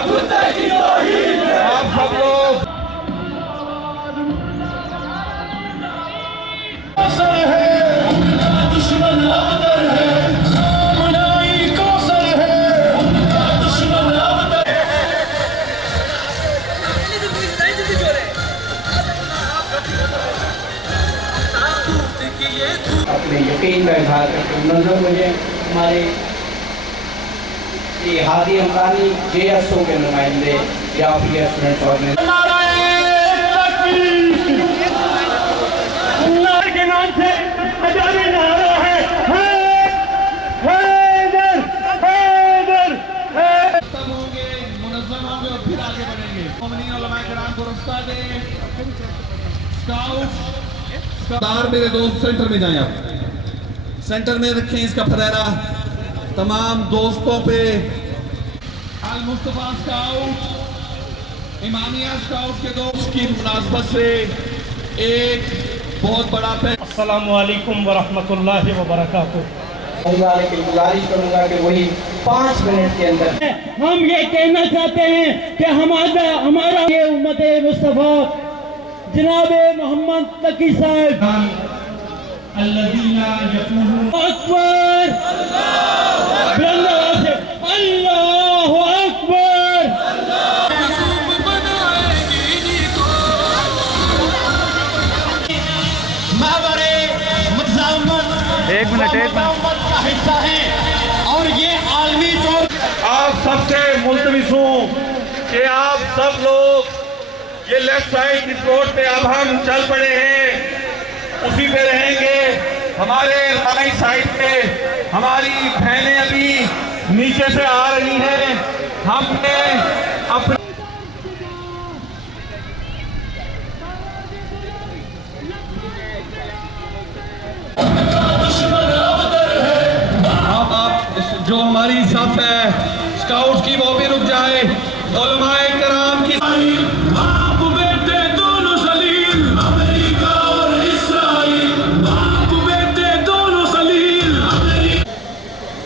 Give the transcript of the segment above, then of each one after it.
आप सब लोग अपने यकीन का इजहार करके मुनज़्ज़म मुझे हमारे हादी अमरानी JSO के नुमाइंदे जाफिया स्टूडेंट ऑर्गेनाइजेशन के नाम से आजादी नारा है होंगे, मुनज़्ज़म होंगे और फिर आगे बढ़ेंगे। मोमिनीन उलमाए किराम को रुख़्सा दें। स्काउट मेरे दोस्त सेंटर में जाएं, आप सेंटर में रखें इसका फरेरा। तमाम दोस्तों पे अल मुस्तफा स्काउट, इमामिया स्काउट के दोस्त की मुनासबत से एक बहुत बड़ा अस्सलामु अलैकुम व रहमतुल्लाहि व बरकातुहू। गुजारिश करूंगा कि वही 5 मिनट के अंदर हम ये कहना चाहते हैं कि हमारा ये उम्मत मुस्तफा जनाब मोहम्मद तकी साहब अल्लाह अकबर अल्लाह अकबर। एक मिनट का हिस्सा है और ये आलमी तौर आप सबसे मुल्तमिस हूँ कि आप सब लोग ये लेफ्ट साइड इस रोड पे अब हम चल पड़े हैं, उसी पे रहेंगे। हमारे राइट साइड पे हमारी बहनें अभी नीचे से आ रही हैं। हमने अपने आप जो हमारी सफ है स्काउट की वो भी रुक जाए। उलमाए किराम की बाप बेटे दोनों सलील, अमेरिका और इस्राइल, बाप बेटे दोनों सलील।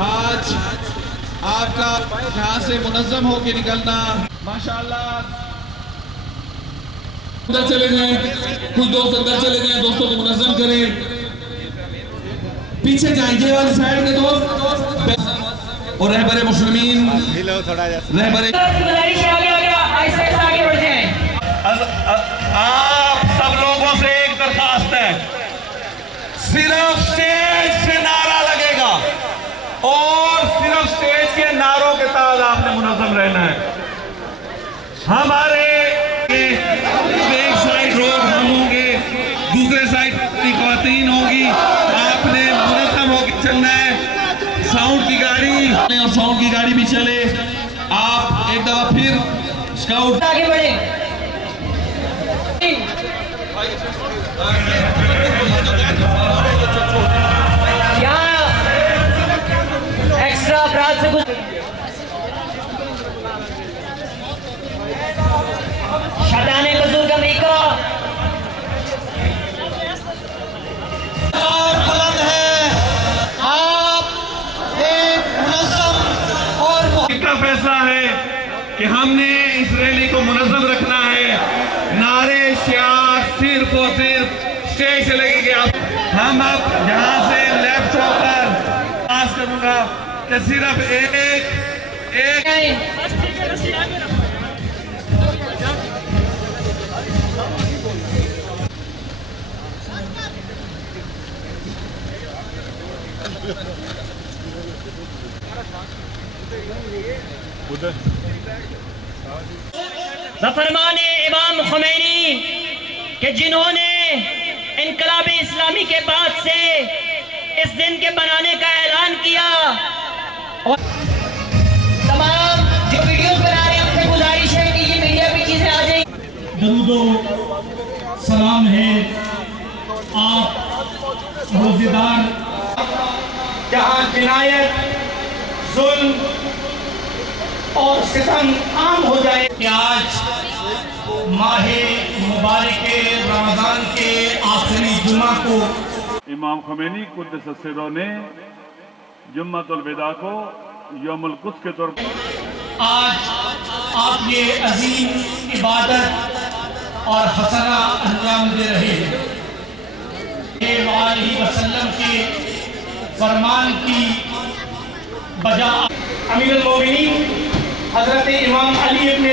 आज आपका यहाँ से मुनज़्ज़म होके निकलना माशाअल्लाह। अंदर चले जाएं, कुछ दोस्त अंदर चले जाएं, दोस्तों को मुनज़्ज़म करें। पीछे जाएंगे वाली साइड के दोस्त और रहबरे मुस्लिमीन रहबरे आप सब लोगों से एक दरखास्त है, सिर्फ स्टेज से नारा लगेगा और सिर्फ स्टेज के नारों के तहत आपने मुनज़्ज़म रहना है। हमारे एक साइड लोग हम होंगे, दूसरे साइड की ख़वातीन होगी। आपने मुनज़्ज़म होकर चलना है। साउंड की गाड़ी और साउंड की गाड़ी भी चले। आप एक दफा फिर स्काउट आगे बढ़े। यहाँ एक्स्ट्रा अपराध से कुछ शैताने बुजुर्ग अमेरिका और बुलंद है। आप एक मुनज़्ज़म और का फैसला है कि हमने इस रैली को मुनज़्ज़म रखना है। नारे शियार सिर्फ और सिर्फ स्टेज से लगेंगे। हम अब यहाँ से लेफ्ट होकर पास करूंगा कि सिर्फ एक फरमाने इमाम खुमैनी कि जिन्होंने इनकलाब इस्लामी के बाद से इस दिन के बनाने का ऐलान किया और तमाम जो वीडियोस बना रहे हैं उनसे गुजारिश है कि ये मीडिया पे चीजें आ जाएंगी। दरूदो सलाम है आप रोजेदार, जहां जिनायत, जुल्म और सितम आम हो जाए कि आज माहे मुबारक रमजान के आखिरी जुमा को इमाम ख़ुमैनी कुद्दस सिर्रो ने जुम्मतुल विदा को यौमुल कुद्स के तौर पर आज आप ये अजीम इबादत और हसना अंजाम दे रहे हैं। वसल्लम के फरमान की बजा अमीरुल मोमिनीन हजरत इमाम अली इब्न